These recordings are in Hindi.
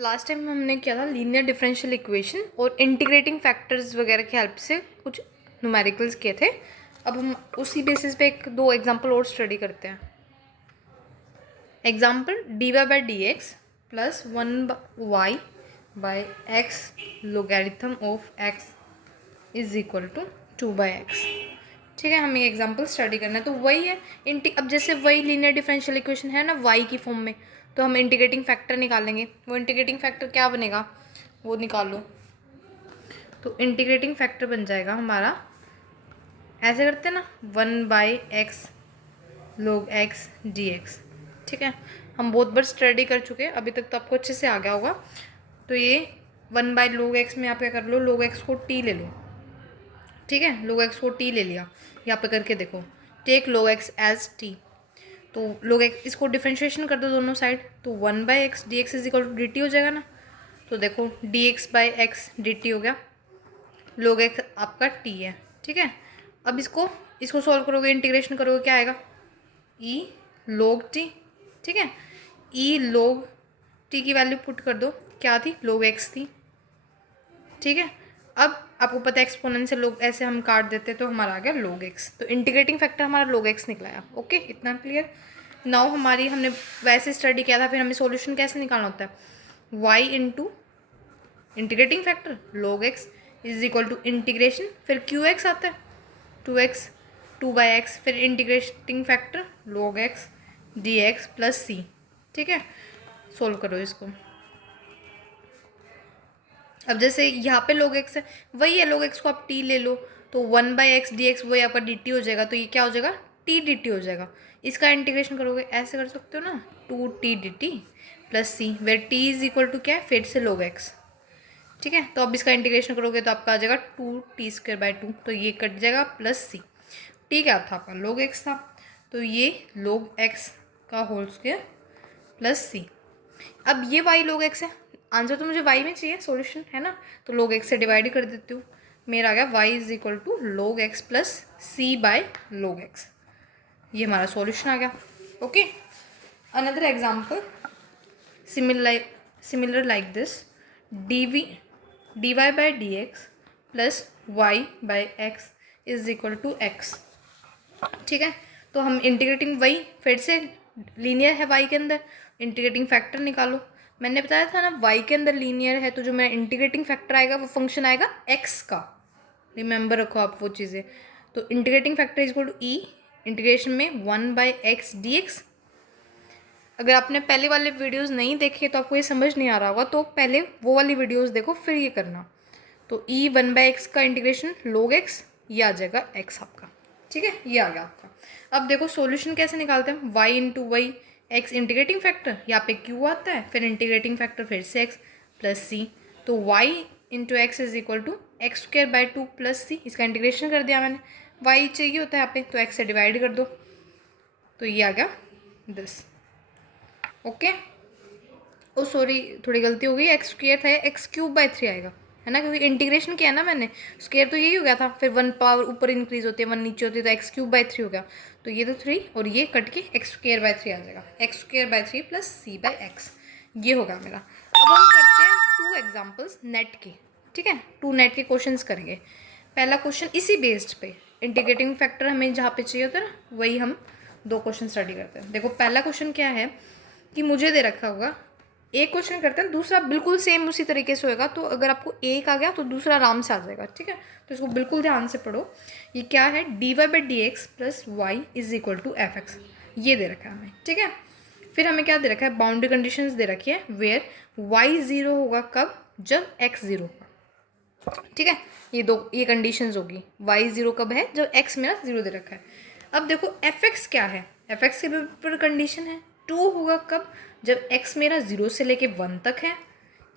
लास्ट टाइम हमने किया था लीनियर डिफरेंशियल इक्वेशन और इंटीग्रेटिंग फैक्टर्स वगैरह की हेल्प से कुछ न्यूमेरिकल्स किए थे। अब हम उसी बेसिस पे एक दो एग्जांपल और स्टडी करते हैं। Example dy by d x plus 1y by x logarithm of x is equal to 2/x। ठीक है, हमें एग्जांपल स्टडी करना है। तो वही है अब जैसे वही लीनियर डिफरेंशियल इक्वेशन है ना y की फॉर्म में, तो हम इंटीग्रेटिंग फैक्टर निकालेंगे। वो इंटीग्रेटिंग फैक्टर क्या बनेगा वो निकाल लो। तो इंटीग्रेटिंग फैक्टर बन जाएगा हमारा, ऐसे करते हैं ना, 1/x log x dx। ठीक है, हम बहुत बार स्टडी कर चुके हैं, अभी तक तो आपको अच्छे से आ गया होगा। तो ये 1/log x में आप क्या कर लो, log x को t ले लो। ठीक है, log x को t ले लिया, यहाँ पे करके देखो, take log x as t। तो log x इसको डिफ्रेंशिएशन कर दो दोनों साइड, तो 1/x dx is equal to dt हो जाएगा ना। तो देखो dx/x dt हो गया, log x आपका t है। ठीक है, अब इसको सॉल्व करोगे, इंटीग्रेशन करोगे, क्या आएगा, e log t। ठीक है, e log t की वैल्यू पुट कर दो, क्या थी, log x थी। ठीक है, अब आपको पता है एक्सपोनेंशियल log ऐसे हम काट देते तो हमारा आ गया log x। तो इंटीग्रेटिंग फैक्टर हमारा log x निकलाया। ओके, इतना क्लियर। नाउ हमने वैसे स्टडी किया था, फिर हमें सॉल्यूशन कैसे निकालना होता है, y into integrating factor log x is equal to integration, फिर qx आता है 2x 2/x, फिर integrating factor log x dx plus c। ठीक है, सोल्व करो इसको। अब जैसे यहाँ पे log x है, वही है, log x को आप t ले लो, तो 1/x dx वही आपका dt हो जाएगा। तो ये क्या हो जाएगा, t dt हो जाएगा। इसका इंटीग्रेशन करोगे, ऐसे कर सकते हो ना, 2t dt plus c, where t is equal to क्या है, फिर से log x। ठीक है, तो अब इसका इंटीग्रेशन करोगे तो आपका आ जाएगा 2t²/2, तो ये कट जाएगा प्लस c। t क्या था आपका, log x था, तो ये log x का होल स्क्वायर प्लस c। अब ये y log x है, आंसर तो मुझे y में चाहिए, सॉल्यूशन है ना, तो log x से डिवाइड कर देती हूँ, मेरा आ गया y is equal to log x plus c/log x। ये हमारा सॉल्यूशन आ गया। Okay, another example similar like this, dy by d x plus y by x is equal to x। ठीक है, तो हम इंटीग्रेटिंग वही फिर से लीनियर है y के अंदर, इंटीग्रेटिंग फैक्टर निकालो। मैंने बताया था ना y के अंदर लीनियर है, तो जो मेरा इंटीग्रेटिंग फैक्टर आएगा वो फंक्शन आएगा x का, रिमेंबर रखो आप वो चीज़ें। तो integrating factor is equal to e integration में 1/x dx। अगर आपने पहले वाले वीडियोस नहीं देखे तो आपको ये समझ नहीं आ रहा होगा, तो पहले वो वाली वीडियोस देखो फिर ये करना। तो ई 1/x का इंटीग्रेशन log x, ये आ जाएगा x आपका। ठीक है, ये आ गया आपका। अब देखो सॉल्यूशन कैसे निकालते हैं, y into y x integrating factor, यहाँ पे q आता है, फिर इंटीग्रेटिंग फैक्टर फिर से x प्लस c। तो y into x is equal to x²/2 plus c, इसका इंटीग्रेशन कर दिया मैंने, y चाहिए होता है यहाँ पे, तो x से डिवाइड कर दो, तो ये आ गया दिस। ओके, ओ सॉरी थोड़ी गलती हो गई, x² था, x³/3 आएगा, है ना, क्योंकि इंटीग्रेशन किया है ना मैंने, स्क्वायर तो यही हो गया था, फिर 1 पावर ऊपर इंक्रीज होती है, 1 नीचे होती है, तो x³/3 हो गया। तो ये तो 3 और ये कट के x²/3 आ जाएगा, x²/3 प्लस c/x, ये होगा मेरा। अब हम करते हैं 2 एग्जाम्पल्स नेट के। ठीक है, 2 नेट के क्वेश्चंस करेंगे। पहला क्वेश्चन इसी बेस्ड पे, इंटीग्रेटिंग फैक्टर हमें जहाँ पे चाहिए होता है ना, वही हम 2 क्वेश्चन स्टडी करते हैं। देखो पहला क्वेश्चन क्या है कि मुझे दे रखा होगा, एक क्वेश्चन करते हैं, दूसरा बिल्कुल सेम उसी तरीके से होगा। तो अगर आपको एक आ गया तो दूसरा आराम से आ जाएगा। ठीक है, तो इसको बिल्कुल ध्यान से पढ़ो। ये क्या है, dy by d x plus y is equal to f x, ये दे रखा है हमें। ठीक है, फिर हमें क्या दे रखा है, बाउंड्री कंडीशंस दे रखी है, वेयर y 0 होगा कब, जब x 0 होगा। ठीक है, ये कंडीशंस होगी, y 0 कब है, जब x मेरा 0 दे रखा है। अब देखो एफ एक्स क्या है, एफ एक्स के ऊपर कंडीशन है 2 होगा कब, जब x मेरा 0 से लेके 1 तक है।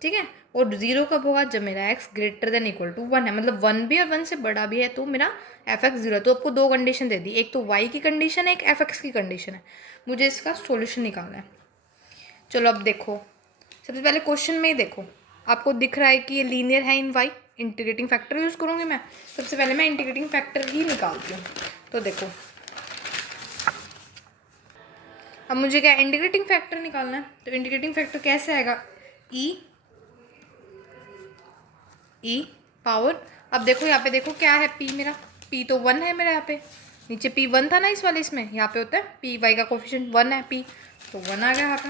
ठीक है, और 0 कब होगा, जब मेरा x greater than equal to 1 है, मतलब 1 भी और 1 से बड़ा भी है, तो मेरा एफ एक्स 0 है। तो आपको 2 कंडीशन दे दी, एक तो y की कंडीशन है, एक एफ एक्स की कंडीशन है। मुझे इसका सॉल्यूशन निकालना है। चलो अब देखो, सबसे पहले क्वेश्चन में ही देखो, आपको दिख रहा है कि ये लीनियर है इन y, इंटीग्रेटिंग फैक्टर यूज़ करूँगी मैं। सबसे पहले मैं इंटीग्रेटिंग फैक्टर ही निकालती हूँ। तो देखो अब मुझे क्या इंटीग्रेटिंग फैक्टर निकालना है, तो इंटीग्रेटिंग फैक्टर कैसे आएगा, ई ई पावर, अब देखो यहाँ पे देखो क्या है पी, मेरा पी तो 1 है मेरा, यहाँ पे नीचे पी 1 था ना इस वाले, इसमें यहाँ पे होता है पी वाई का कोफिशिएंट 1 है पी, तो 1 आ गया यहाँ पे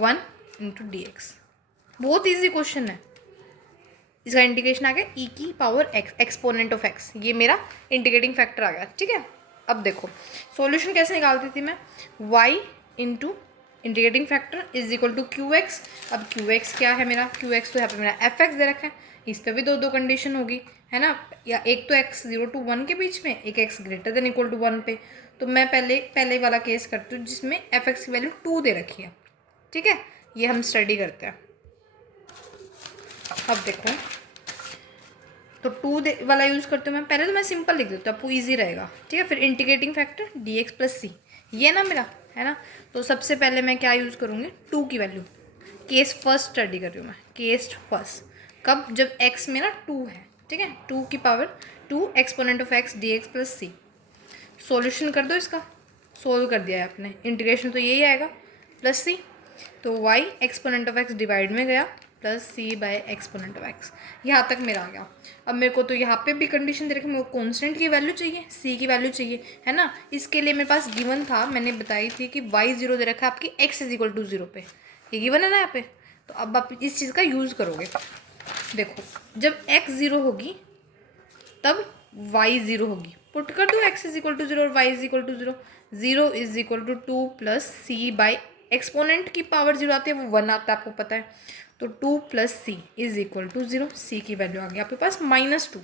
1 इंटू डी एक्स। बहुत ईजी क्वेश्चन है। इसका इंटीग्रेशन आ गया ई की power x, exponent of x, ये मेरा इंटीग्रेटिंग फैक्टर आ गया। ठीक है, अब देखो सॉल्यूशन कैसे निकालती थी मैं, y into integrating factor is equal to Q X. अब क्यू एक्स क्या है मेरा, क्यू एक्स तो यहाँ पे मेरा एफ एक्स दे रखा है, इस पर भी दो कंडीशन होगी है ना, या एक तो x 0 to 1 के बीच में, एक x greater than equal to 1 पे। तो मैं पहले वाला केस करती हूँ जिसमें एफ एक्स की वैल्यू 2 दे रखी है। ठीक है, ये हम स्टडी करते हैं। अब देखो तो 2 वाला यूज़ करते हूँ मैं, पहले तो मैं सिंपल लिख देती हूँ, आपको ईजी रहेगा। ठीक है, फिर integrating factor D x plus C, ये ना मेरा है ना। तो सबसे पहले मैं क्या यूज़ करूँगी, 2 की वैल्यू, केस फर्स्ट स्टडी कर रही हूँ मैं, केस फर्स्ट कब, जब x मेरा 2 है। ठीक है, 2 की power 2 exponent of x D x plus C. Solution कर दो इसका, सोल्व कर दिया है आपने, इंटीग्रेशन तो यही आएगा प्लस सी, तो y exponent of x divide में गया plus C by exponent of x, यहाँ तक मेरा आ गया। अब मेरे को तो यहाँ पे भी कंडीशन दे रखी, मेरे को कॉन्स्टेंट की वैल्यू चाहिए, c की वैल्यू चाहिए है ना। इसके लिए मेरे पास गिवन था, मैंने बताई थी कि y 0 दे रखा है आपकी x इज इक्वल टू 0 पे, ये गिवन है ना यहाँ पे। तो अब आप इस चीज़ का यूज़ करोगे, देखो जब x 0 होगी तब y 0 होगी, पुट कर दो x इज इक्वल टू 0 और y is equal to 0, 0 is equal to 2 plus C by exponent की पावर 0 आती है, वो 1 आता है आपको पता है, तो 2 plus C is equal to 0, C की वैल्यू आ गई आपके पास -2,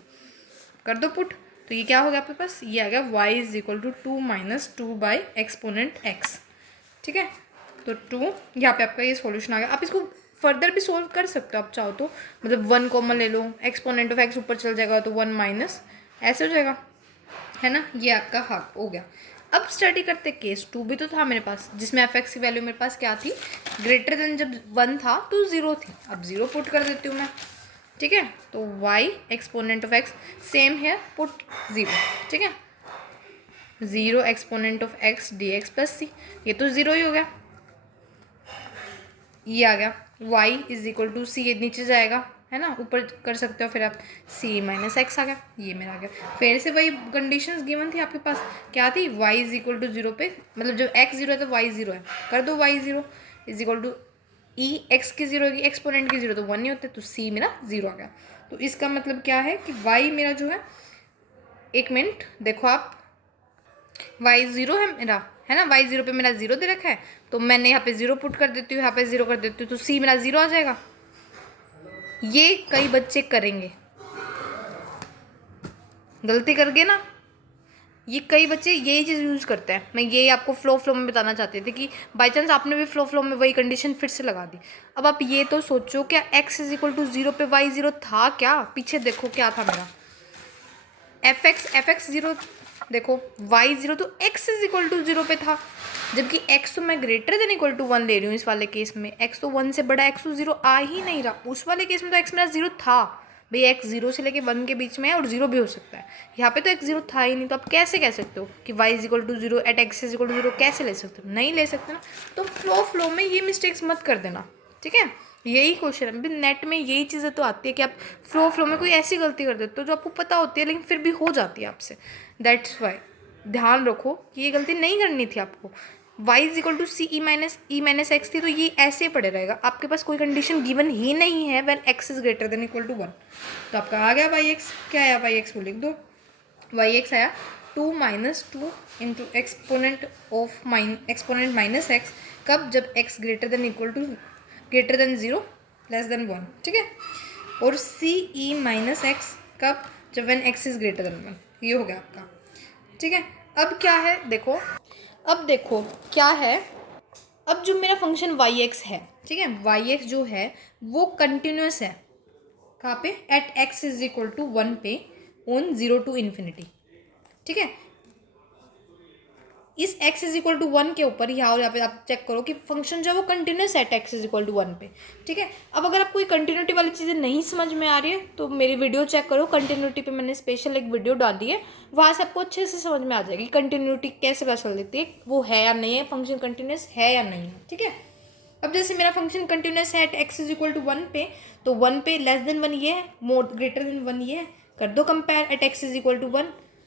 कर दो पुट, तो ये क्या हो गया आपके पास, ये आ गया y is equal to 2 - 2 by exponent x। ठीक है, तो 2 यहाँ पे आपका ये सॉल्यूशन आ गया। आप इसको फर्दर भी सोल्व कर सकते हो आप चाहो तो, मतलब 1 कॉमन ले लो, एक्सपोनेंट ऑफ x ऊपर चल जाएगा तो 1 माइनस ऐसे हो जाएगा है ना, ये आपका हाफ हो गया। अब स्टडी करते केस 2 भी तो था मेरे पास, जिसमें एफ एक्स की वैल्यू मेरे पास क्या थी, ग्रेटर देन जब 1 था तो 0 थी, अब 0 पुट कर देती हूँ मैं। ठीक है, तो y exponent of x same है, पुट 0। ठीक है, 0 exponent of x D x plus C, ये तो 0 ही हो गया, ये आ गया y इज इक्वल टू सी, ये नीचे जाएगा है ना, ऊपर कर सकते हो फिर आप, c माइनस एक्स आ गया, ये मेरा आ गया। फिर से वही कंडीशंस गिवन थी आपके पास, क्या थी, y इज इक्वल टू 0 पे, मतलब जब x 0 है तो y 0 है, कर दो y 0 is equal to E X की 0 होगी, एक्सपोनेंट की 0 तो 1 नहीं होते, तो c मेरा 0 आ गया। तो इसका मतलब क्या है कि y मेरा जो है, एक मिनट देखो आप, y 0 है मेरा है ना, y 0 पे मेरा 0 दे रखा है, तो मैंने यहाँ पे 0 पुट कर देती हूँ, यहाँ पे 0 कर देती हूँ, तो c मेरा 0 आ जाएगा। ये कई बच्चे करेंगे, गलती कर गए ना, ये कई बच्चे यही चीज़ यूज़ करते हैं। मैं यही आपको फ्लो में बताना चाहती थी कि बाई चांस आपने भी फ्लो में वही कंडीशन फिर से लगा दी। अब आप ये तो सोचो, क्या x इज इक्वल टू 0 पे y 0 था क्या, पीछे देखो क्या था मेरा, एफ एक्स 0, देखो y 0 तो x इज इक्वल टू 0 पे था, जबकि x तो मैं ग्रेटर देन इक्वल टू 1 ले रही हूँ इस वाले केस में, x तो 1 से बड़ा, x तो 0 आ ही नहीं रहा। उस वाले केस में तो x मेरा 0 था भाई, x 0 से लेके 1 के बीच में है और 0 भी हो सकता है, यहाँ पे तो x 0 था ही नहीं, तो आप कैसे कह सकते हो कि y is equal to 0 at x is equal to 0, कैसे ले सकते हो, नहीं ले सकते ना। तो फ्लो में ये मिस्टेक्स मत कर देना। ठीक है, यही क्वेश्चन है, नेट में यही चीज़ें तो आती है कि आप फ्लो में कोई ऐसी गलती कर देते हो जो आपको पता होती है लेकिन फिर भी हो जाती है आपसे। दैट्स वाई ध्यान रखो कि ये गलती नहीं करनी थी आपको। y is equal to C E minus X थी, तो ये ऐसे पड़े रहेगा, आपके पास कोई कंडीशन गिवन ही नहीं है when x is greater than equal to 1। तो आपका आ गया y x, क्या आया y x को लिख दो, y x आया 2 - 2 इंटू एक्सपोनेंट माइनस एक्स, कब, जब x greater then 0 less than 1। ठीक है, और सी ई माइनस एक्स कब, जब when x is greater then 1, ये हो गया आपका। ठीक है, अब क्या है देखो, अब देखो क्या है, अब जो मेरा फंक्शन y x है, ठीक है, y x जो है वो कंटिन्यूस है, कहाँ पे, at x is equal to 1 पे, ऑन 0 to इन्फिनिटी। ठीक है, इस x इज इक्वल टू 1 के ऊपर यहाँ और यहाँ पे आप चेक करो कि फंक्शन जो है वो कंटिन्यूस है x इज इक्वल टू 1 पे। ठीक है, अब अगर आपको कंटिन्यूटी वाली चीज़ें नहीं समझ में आ रही है तो मेरी वीडियो चेक करो, कंटिन्यूटी पे मैंने स्पेशल एक वीडियो डाली है, वहाँ से आपको अच्छे से समझ में आ जाएगी कंटिन्यूटी कैसे पता चल देती है, वो है या नहीं है, फंक्शन कंटिन्यूस है या नहीं है। ठीक है, अब जैसे मेरा फंक्शन कंटिन्यूस है at X is equal to 1 पे, तो 1 पे लेस देन 1 ये है, मोर ग्रेटर देन 1 ये है, कर दो compare at X is equal to 1,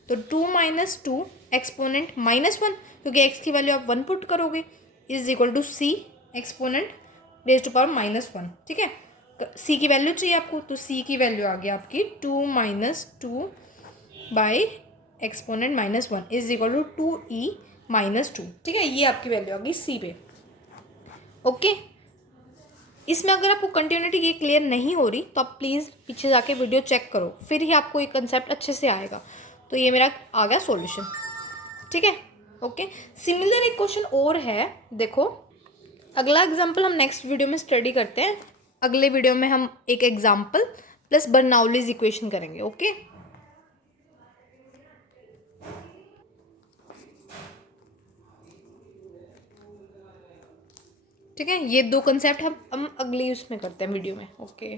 तो 2 माइनस टू एक्सपोनेंट -1, क्योंकि एक्स की वैल्यू आप 1 पुट करोगे, is equal to C exponent raise to power -1। ठीक है, सी की वैल्यू चाहिए आपको, तो सी की वैल्यू आ गई आपकी 2 minus two by exponent -1 is equal to 2e-2। ठीक है, ये आपकी वैल्यू आ गई सी पे। ओके, इसमें अगर आपको कंटिन्यूटी ये क्लियर नहीं हो रही तो आप प्लीज़ पीछे जाके वीडियो चेक करो, फिर ही आपको ये कंसेप्ट अच्छे से आएगा। तो ये मेरा आ गया सॉल्यूशन। ठीक है, ओके। सिमिलर एक क्वेश्चन और है, देखो अगला एग्जाम्पल हम नेक्स्ट वीडियो में स्टडी करते हैं। अगले वीडियो में हम एक एग्जाम्पल प्लस बर्नौलीज इक्वेशन करेंगे। ओके, ठीक है, ये दो कंसेप्ट हम अगली उसमें करते हैं वीडियो में। ओके।